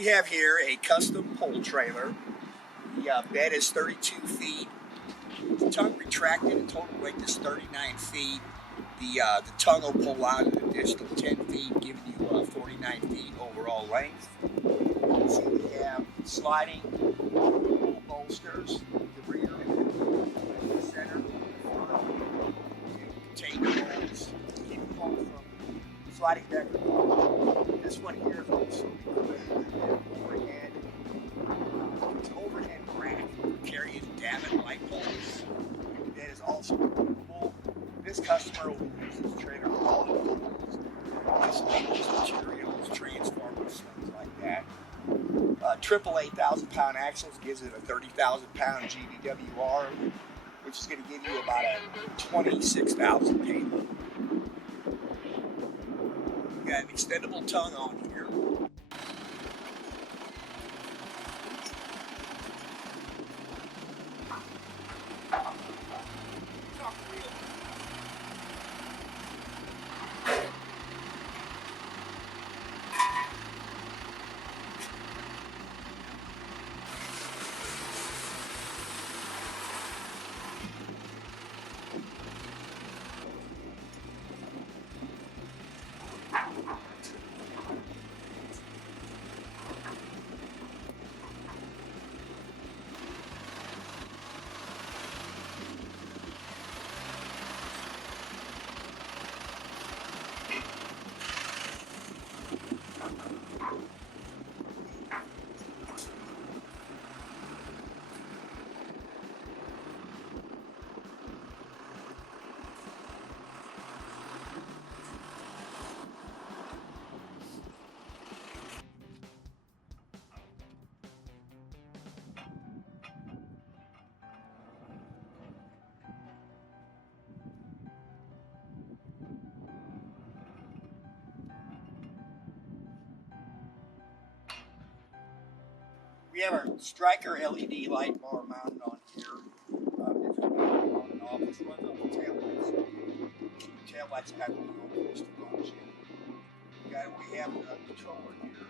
We have here a custom pole trailer. The bed is 32 feet. The tongue retracted and total length is 39 feet. The tongue will pull out an additional 10 feet, giving you 49 feet overall length. You see we have sliding bolsters, the rear, the center, the front, container holes, keep the pole from sliding back. This one here is also overhead. It's an overhead rack for carrying Davit light poles. That is also removable. This customer will use this trailer for all the poles, miscellaneous materials, transformers, things like that. Triple 8,000-pound axles gives it a 30,000-pound GVWR, which is going to give you about a 26,000 payload. We've got an extendable tongue on here. We have our striker LED light bar mounted on here. It's going to be on and off. This runs off the tail lights. The tail lights got a little push to launch in. We have a controller here.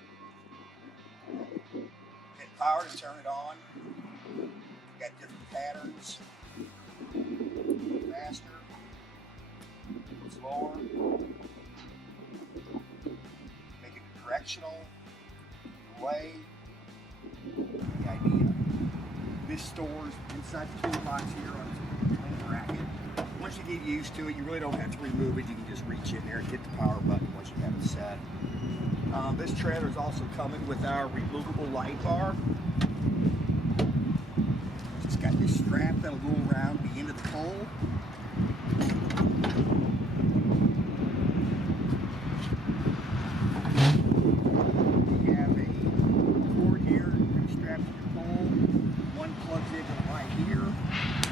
Hit power to turn it on. We got different patterns. Faster. Slower. Make it directional. Delay. The idea. This stores inside the toolbox here on the bracket. Once you get used to it, you really don't have to remove it. You can just reach in there and hit the power button once you have it set. This trailer is also coming with our removable light bar. It's got this strap that'll go around the end of the pole.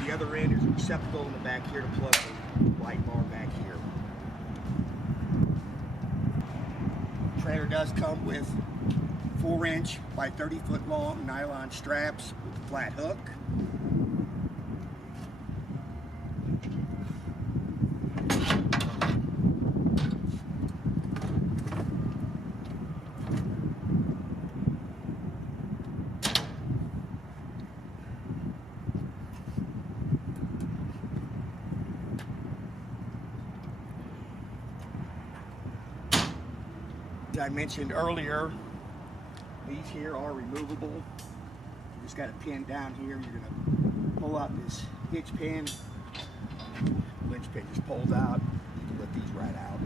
The other end is a receptacle in the back here to plug the light bar back here. The trailer does come with 4-inch by 30-foot long nylon straps with a flat hook. As I mentioned earlier, these here are removable. You just got a pin down here. You're going to pull out this hitch pin. Winch pin just pulls out. You can let these right out.